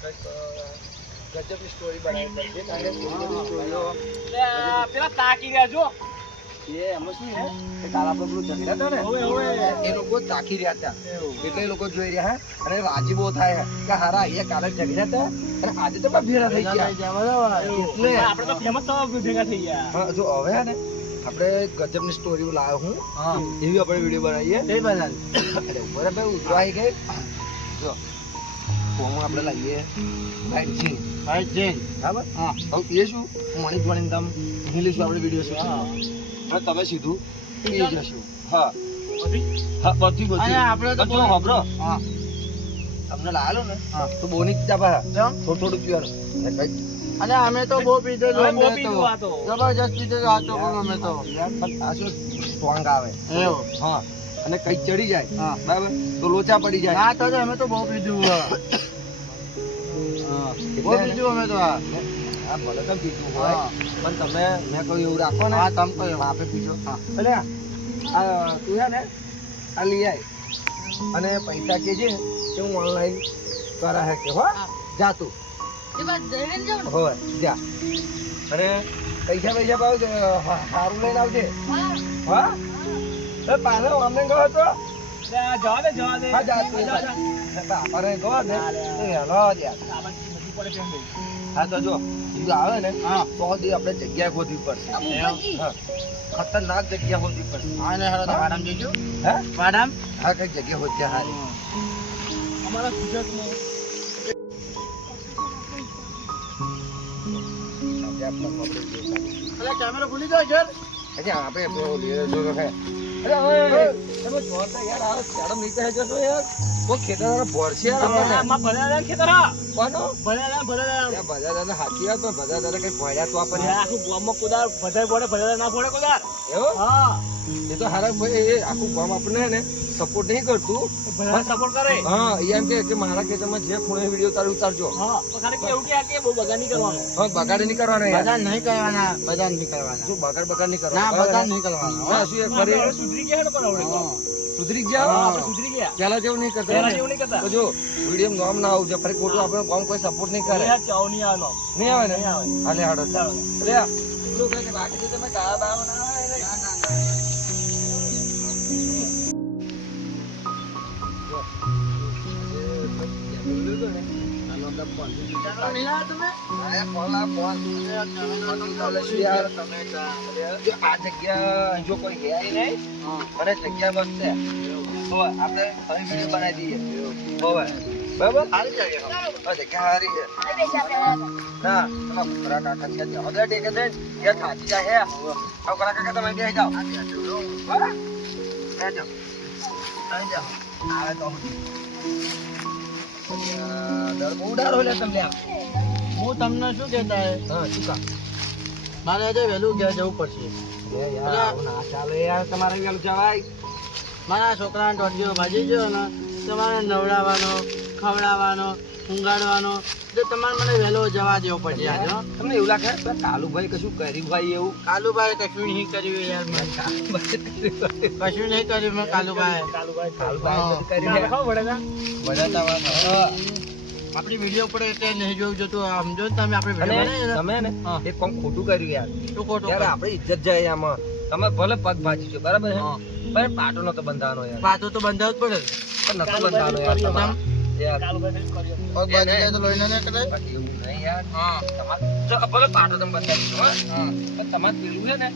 ગજબની story બનાવી છે કારણ કે ગજબની સ્ટોરીઓ પેલા તાકી રહ્યા જો એ એમાં શું છે કે કાલ આપણે પેલું ઝઘડા હતા ને એ લોકો તાકી રહ્યા હતા એટલે એ લોકો જોઈ રહ્યા અને રાજી બહુ થાય કે હારા અહીંયા કાલે ઝઘડ્યા હતા અને આજે તો ભેળા થઈ ગયા એટલે આપણે તો ફેમસ થવા ભેગા થઈ ગયા. હા જો હવે ને આપણે ગજબની સ્ટોરી લાવ્યો હું એવી આપણે વિડીયો બનાવીએ એ બનાવી બરાબર ઉતરાઈ ગઈ જો ફોર્મ આપણે લાવીએ વાઇટ જીન બરાબર હા હવે એ શું મણી જોડીને તમે ઇંગ્લિશ આપણે વિડીયો શૂટ અને તમે સીધું એ જશું હા બધી આપણે તો ખબરો હા આપણે લાવેલો ને તો બોની ચાપા થોડું પીવાનું અને અમે તો બહુ પીધેલું જબરજસ્ત પીધેલું આ તો અમે તો આ શું સ્ટ્રોંગ આવે એવું હા અને કઈ ચડી જાય બરાબર તો લોચા પડી જાય ના તો અમે તો બહુ પીધું બહુ પીધું અમે તો આ ભલે તમે પીધું હોય પણ તમે મેં કહ્યું એવું રાખો ને હા તમે કહ્યું આપે પીધો હા એટલે તું છે ને આ લઈ આય અને પૈસા કે છે કે હું ઓનલાઈન કરા હે કે હો જા તું હોય જા અને પૈસા પાવ સારું લઈને આવજે હા પાછળ અમને ગયો હતો જવા દે હા જા તું અરે ગયો ને હેલો હા તો જો બીજું આવે ને તો આપણે જગ્યા ખોદવી પડશે ખતરનાક જગ્યા ખોદવી પડશે હા ને હેલો વાડામ જઈશું હે વાડામ હા કઈ જગ્યા ખોદ્યા હારી અમારા ગુજરાતમાં કેમેરો ભૂલી જાવ સર અરે આપે તો લીધો હે અરે તમે જોતા યાર આ શરમ નીચે હે જતો યાર ઓ ખેતર ભોરશે યાર આપણને માં ભલાડા ખેતર કોનો ભલાડા યા બજાદાને હાથી આ તો બજાદાને કઈ ભોળ્યા તો આપણને આખું ગામમાં કુદાર બધાય બોડે ભલાડા ના ફોડે કુદાર એવો હા એ તો હારા ભાઈ એ આખું ગામ આપણને હે ને સપોર્ટ નહીં કરતું ભલાડા સપોર્ટ કરે હા એમ કે મારા ખેતરમાં જે ખૂણે વિડિયો તારે ઉતારજો હા તો ખાલી કેવું કે બહુ બગાડ નહીં કરવાનો હા બગાડ નહીં કરવાના યાર બગાડ નહીં કરવાના બગાડ નહીં કરવાના શું બગાડ નહીં કરવાના ના બગાડ નહીં કરવાના હા શું એ કરે સુધરી ગયા ને પણ આવડે સુધરી ગયા આપણે સુધરી ગયા પેલા જેવું નહીં કરતા તો જો વિડીયો નામ ના આવજો ફરી ખોટું આપણે ગામ કોઈ સપોર્ટ નહીં કરે ચાવ નહીં આવવાનો નહીં આવે ને હાલે હાડો ચાલો લે પેલું કહે કે બાકી તો તમે ગાળા બાળા ના આવે ને આ જગ્યા જો કોઈ હે નહીં અને જગ્યા બનશે તો આપણે ફરી વિડીયો બનાવી દઈએ હવે બરાબર સારી જગ્યા જગ્યા સારી છે ના તમારા કુકરા કાકા છે ત્યાં હવે ટેકે દે યા થાચી જાય હે કુકરા કાકા તમે બેસી જાઓ બરાબર બેસી જાઓ આવે તો દર બહુ ડારો લે તમને હું તમને શું કહેતા હે હા શું કા મારે આજે વહેલું ઘેર જવું પડશે યાર ના ચાલે યાર તમારે વેલું જવાય મારા છોકરાને ટોટીઓ ભાજી ગયો ને તમારે નવડાવવાનો ખવડાવવાનો ઊંઘાડવાનો એટલે તમારે મને વહેલો જવા દેવો પડશે આજે હો. તમને એવું લાગે કે કાલુભાઈ કશું કર્યું ભાઈ એવું કાલુભાઈ કશું નહીં કર્યું યાર મેં કશું નહીં કર્યું મેં કાલુભાઈ આપણી વિડીયો પડે એટલે નહીં જોયું જતું સમજો ને તમે આપણે વિડીયો બનાવીએ તમે ને એક કામ ખોટું કર્યું યાર શું ખોટું યાર આપણે ઇજ્જત જાય આમાં તમે ભલે પગ ભાજી છો બરાબર છે પણ પાટો નતો બંધાવાનો યાર પાછો તો બંધાવવું જ પડે પણ નતો બંધાવાનો યાર તમારે યાર પગ બાજી જાય તો લોહીને નહીં કરાય બાકી એવું નહીં યાર હા તમારે જો ભલે પાટો તમે બંધાવી છો પણ તમારે પેલું છે ને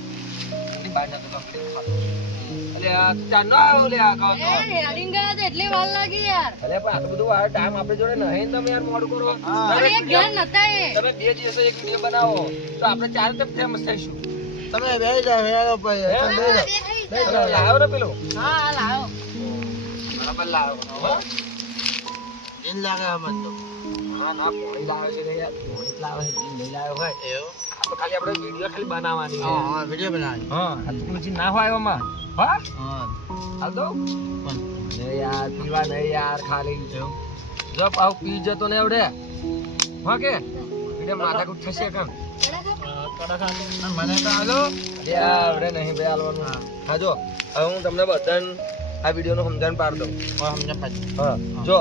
એની બહાર નતો કમ્પ્લીટ અલે આ ચાર ન આવ્યો લે આ કહો તો એટલી વાર લાગી યાર અલે પણ આટલું બધું આ ટાઈમ આપણે જોડે નહીં તમે યાર મોડું કરો અરે એક ઘેર નતા એ તમે 2 દિવસે એક વિડીયો બનાવો તો આપણે ચાર તરફ ફેમસ થઈશું તમે બેસી જાઓ હેલો ભાઈ લાવો ને પેલો હા લાવો બરાબર લાવો હો જીન લાગે અમન તો ના ના પોણી લાવે છે ને યાર પોણી લાવે છે નહીં લાવ્યો હોય એવું આપણે ખાલી આપણે વિડીયો ખાલી બનાવવાની છે હા વિડીયો બનાવી હા આ તો પછી ના હોય એમાં હા હા હાલ દો પણ ને યાર પીવા નહીં યાર ખાલી જો પાવ પી જતો ને એવડે હા કે વિડીયો માથાકૂટ થશે કેમ મને તો હાલો આવડે નહીં ભાઈ હાલવાનું હા જો હવે હું તમને બધાને આ વિડીયોનું સમજણ પાડ દઉં સમજા પાછી હા જો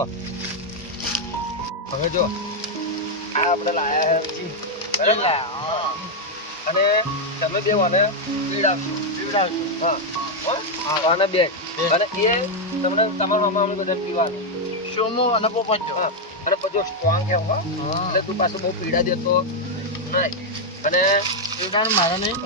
હવે જો આ આપણે લાયા છે ચીન. બરાબર? અને તમે બે મને પીવડાવશો. હા. હો? અને બે. અને એ તમને તમારા મામા બધા પીવાનું. સોમો અને પોપટજો. હા. અને પછી સ્ટ્રોંગ છે હો. એટલે તું પાછું બહુ પીડા દેતો નહીં. અને પીવડાવવાનું મારે નહીં.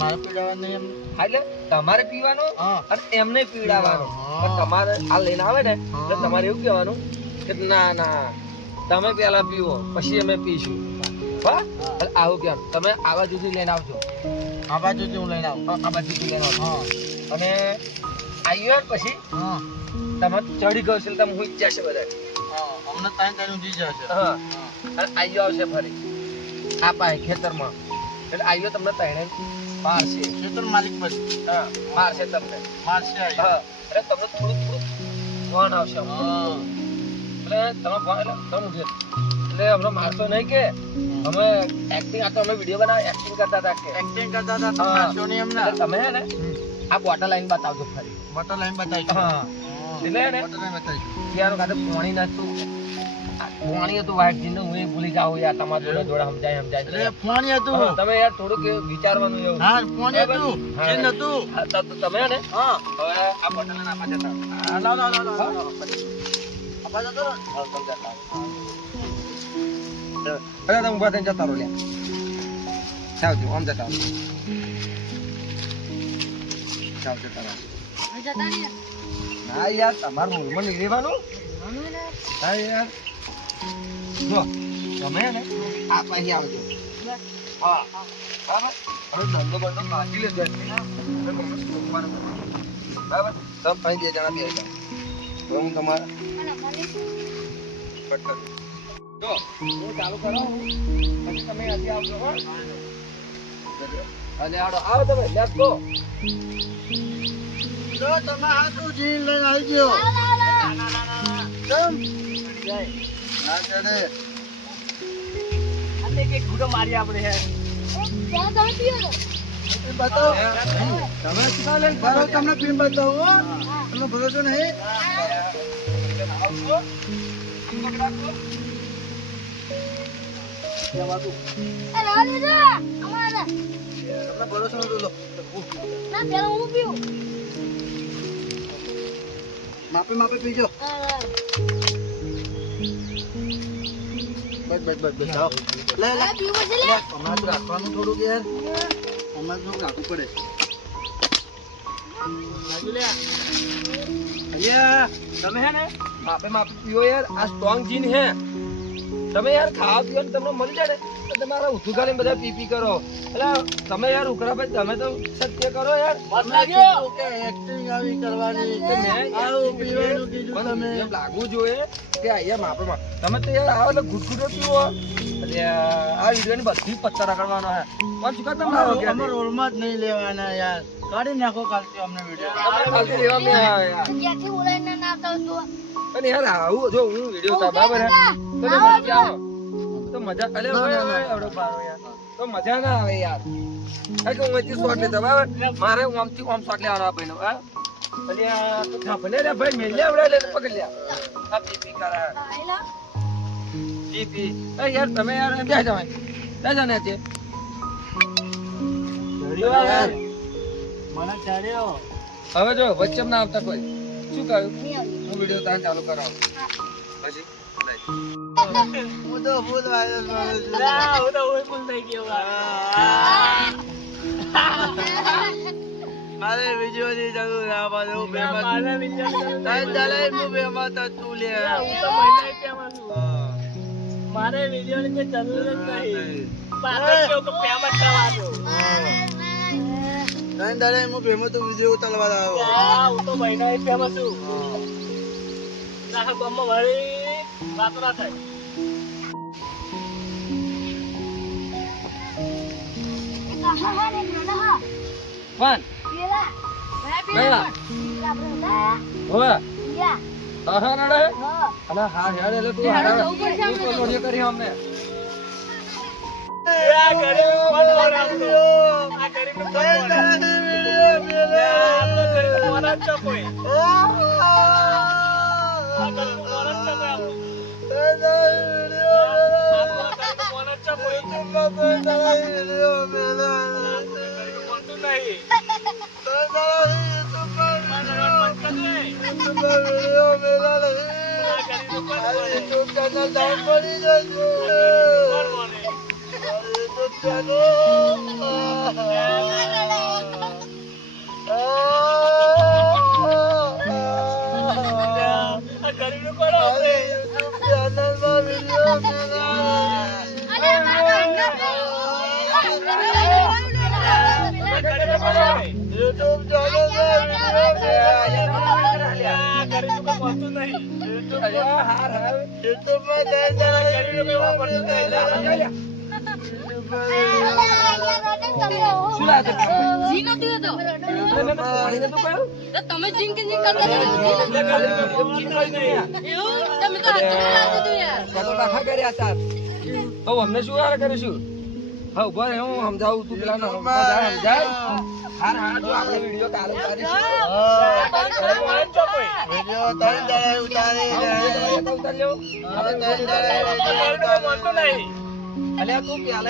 મારે પીવડાવવાનું નહીં એમ. હા, એટલે તમારે પીવાનું હા. અને એમને પીવડાવવાનું. હા. પણ તમારે આ લઈને આવે ને એટલે તમારે એવું કહેવાનું કે ના ના તમે પહેલા પીવો પછી અમે પીશું. હા? એટલે આવું કહેવાનું. તમે આ બાજુથી લઈને આવજો. આ બાજુથી હું લઈને આવું. આ બાજુથી લઈને આવજો. હા. અને આવ્યો ને પછી હા. તમે ચડી ગયો છે એટલે તમે હું જશે બધા. હા. અમને ટાઈમ ટાઈમ જી જશે. હા. અને આવ્યો આવશે ફરી આ પાસે ખેતરમાં. એટલે આવ્યો તમને તણે મારશે. ખેતર માલિક પર હા, મારશે તમને. મારશે આવી. હા. એટલે તમને થોડું થોડું ફોન આવશે. હા. એટલે તમે ફોન એટલે તમે ઉઠે. એટલે અમને મારશો નહીં કે અમે એક્ટિંગ આ તો અમે વિડીયો બનાવી એક્ટિંગ કરતા હતા કે એક્ટિંગ કરતા હતા. હા. મારશો નહીં એમને. એટલે તમે હે ને આ બોટલ લાઈન બતાવજો ફરી. બટર લાઈન બતાવી. હા. એટલે હે ને બટર લાઈન બતાવી. ત્યાંનું કાંતો પાણી નતું. પાણી હતું વાઈટ જીને હું એ ભૂલી જાઉં યાર તમારા જોડે જોડે સમજાય એટલે ફોન હતું. હા, તમે યાર થોડુંક એવું વિચારવાનું એવું. હા ફોન હતું. હા. જે નતું. હા, તમે હે ને હા. હવે આ બોટલ આપા જતા. હા, લાવ લાવ લાવ લાવ લાવ. આપા જતો રહો. હા, તમે જતા રહો. અરે તમે ઉભા થઈને જતા રહો લ્યા. જાવજો આમ જતા રહો. જાવ જતા રહો. હવે જતા રહ્યા. ના યાર તમારું રૂમમાં નહીં રહેવાનું. હા યાર જો તમે હે ને આ પછી આવજો. હા બરાબર. હવે ધંધો બંધો કાઢી લેજો એટલે હવે તમને સોમવાનું નથી. બરાબર. તમે અહીં બે જણા બે જાઓ. હવે હું તમારા કટ કરું. જો હું ચાલુ કરાવું પછી તમે હજી આવજો. હો અને આડો આવો તમે લેટ્સ ગો. જો તમે હાથું જીન લઈને આવી ગયો. કેમ? ના ચડે. અને એક ઘૂંટો મારી આપણે હે ત્યાં તમે પીઓ છો? બતાવો. તમે શું લઈને બરો તમને ફિલ્મ બતાવું હો. તમને ભરોસો નહીં. આવશો? એ લાવો દેજો. અમારે. તમને ભરોસો નથી. લો ના, પેલા હું પીવું. માપે માપે પીજો. હા. બસ બસ બસ બસ આવો. લે લે. આ પીવું છે લે. લે, હમણાં તો રાખવાનું થોડુંક યાર. હમણાં તો રાખવું પડે. બાજુ લે અલ્યા તમે હે ને માપે માપે પીવો યાર. આ સ્ટ્રોંગ જીન હે. તમે યાર ખાવા પીવાનું તમને મળી જાય ને તો તમારા ઉઠું ખાલી બધા પી પી કરો. એટલે તમે યાર ઉકળાભાઈ તમે તો સત્ય કરો યાર. મત લાગ્યો ઓકે એક્ટિંગ આવી કરવાની. તો મેં આવું પીવાનું કીધું પણ તમે. એમ લાગવું જોઈએ કે અહીંયા માપે માપ તમે તો યાર આવો એટલે ગુટગુટો પીવો. એટલે આ વિડીયોની બધી પત્તા રગડવાનો હે. પણ શું કાં તમે આવો કે અમે રોલમાં જ નહીં લેવાના યાર. કાઢી નાખો કાલથી અમને વિડીયો. તમે ખાલી લેવા મેં આવ્યા યાર. ક્યાંથી બોલાવીને ના આવતા હોય તો? અને યાર આવું જો હું વિડીયો તા બરાબર હે તો આવો મજા આવે. તો મજા અલે ઓય આવડો પારો યાર તો મજા ના આવે યાર. આ કે હું અહીંથી શોટ લેતો બરાબર. મારે આમથી આમ શોટ લેવાનો આ ભાઈનો. હા અલ્યા તો થાપને રે ભાઈ મેલ લે આવડે લે પકડ લે. આ પીપી કરે આયલા. પીપી. એ યાર તમે યાર બે જાવ દાદા ને તે યાર, મને ચડ્યો. હવે જો વચ્ચે ના આવતા કોઈ શું કહ્યું નહીં આવી. હું વિડીયો તાન ચાલુ કરાવું પછી લઈ. હું તો ફૂલ વાયરસ માણસ છું. ના હું તો ઓય ફૂલ થઈ ગયો મારે વિડીયો ની જરૂર છે. આ બાજુ હું ફેમસ. મારે વિચાર તારે ચાલે હું ફેમસ તું લે. હું તો મહિના ફેમસ છું મારે વિડિયો ની કોઈ જરૂર જ નહીં પાછળ કેવું કે ફેમસ થવાનું તારે ચાલે હું ફેમસ તું વિડીયો ઉતારવા આવ્યો. હું તો મહિના ફેમસ છું આખા ગામમાં વળી વાતો ના થાય હા ને નાના હા. પણ પેલા. કયા? આપણે હતા. હવે યા. આહા નડે હા. અને હા હેડ એટલે તું હેડો હાડા જવું પડશે આપણે તું તો લોઢી કરી અમને આ ગરીબ કોણ બોલે આપણું? આ ગરીબ કોણ બોલે? આ તો ગરીબ કોણ જ છે કોઈ? આ ગરીબ કોણ જ છે કોઈ આપણું? આપણો ગરીબ કોઈ યુટ્યુબમાં કોઈ તારા વિડીયો મેલે બોલતું નહીં કોઈ તારા યુટ્યુબમાં બંધ કર દે યુટ્યુબમાં વિડીયો મેલે આ ગરીબ ઉપર આ યુટ્યુબ ચેનલ ડાઉન પડી જશે કોણ બોલે યુટ્યુબ ચેનલ આ ગરીબ નું કોણ આપણે યુટ્યુબ ચેનલમાં વિડીયો મેલે યુટ્યુબ ચેનલમાં વિડીયો મેલે આ ગરીબ નું કોઈ બોલતું નહીં યુટ્યુબમાં ગરીબ નું કોઈ વાપરતું નહીં તમે જીમ કે જીમ કરતા ગરીબ નું કોઈ બોલતું નહીં એવું તમે તો હાથમાં લાગતું હતું યાર રાખા કર્યા તાર હવે અમને શું હાર કરીશું હા ઉભા રહે હું સમજાવું તું પેલા સમજાય હાર હાર જો આપણે વિડીયો કાલે ઉતારીશું ગરીબ બોલે જ છો કોઈ વિડીયો ત્રણ દાડા ઉતારી ઉતાર લ્યો આપણે ત્રણ દાડા ગરીબ નું કોઈ બોલતું નહીં અલ્યા તું પેલા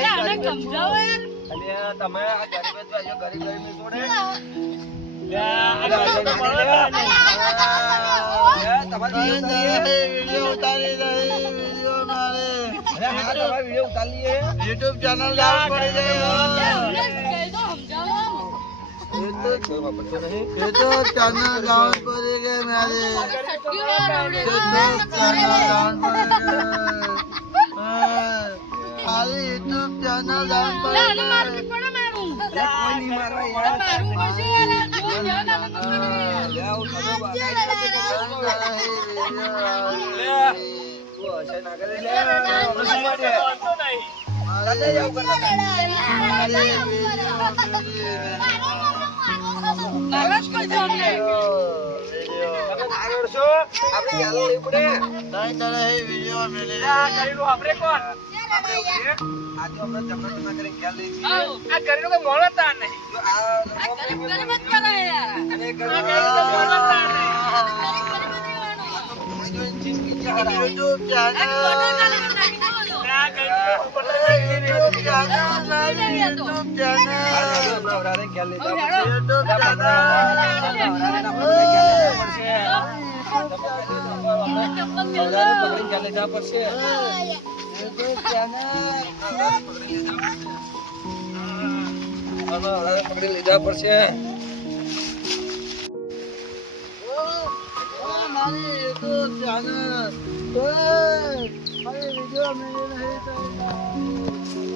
સમજાવો યાર અલ્યા તમે આ ગરીબ જ ભાઈઓ ગરીબ ગરીબ ની જોડે આ ગરીબ નું કોઈ બોલતું નહીં તમારી વિડીયો ઉતારી વિડીયો મારે વિડીયો ઉતાર લઈએ યુટ્યુબ ચેનલ ડાઉન પડી જાય કહી દો સમજાવો યુટ્યુબ ચેનલ ડાઉન પડી ગઈ મારે યુટ્યુબ ચેનલ ડાઉન પડી ખાલી યુટ્યુબ ચેનલ ડાઉન પડી ગઈ પડે મારું કોઈ નહીં મારવા યાર મારું પડશે યાર લ્યા હું તમે તું હશે ના કરે બોલતું નહીં દાદા જાવ કરતા નારાજ કરજો અમને તમે ના કરશો આપણે ચાલો લઈ પડે વિડીયો મેળવી આ ગરીબ નું આપણે કોણ આજે આપણે જમણા કરી ખ્યાલ લઈ છીએ આ ગરીબ નું કોઈ મોળતા નહીં જો આ ગરીબ ગરીબ જ કરે યાર અને આ ગરીબ નું મોળતા નહીં યુટ્યુબ ચેનલ આ ગરીબ નું બોલતું નહીં યુટ્યુબ ચેનલ યુટ્યુબ ચેનલ નવરારે ખ્યાલ લઈ જાવ યુટ્યુબ ચેનલ પડશે યુટ્યુબ ચેનલ પકડી લીધા પડશે મારી યુટ્યુબ ચેનલ મારી વિડીયો મેળવી નહીં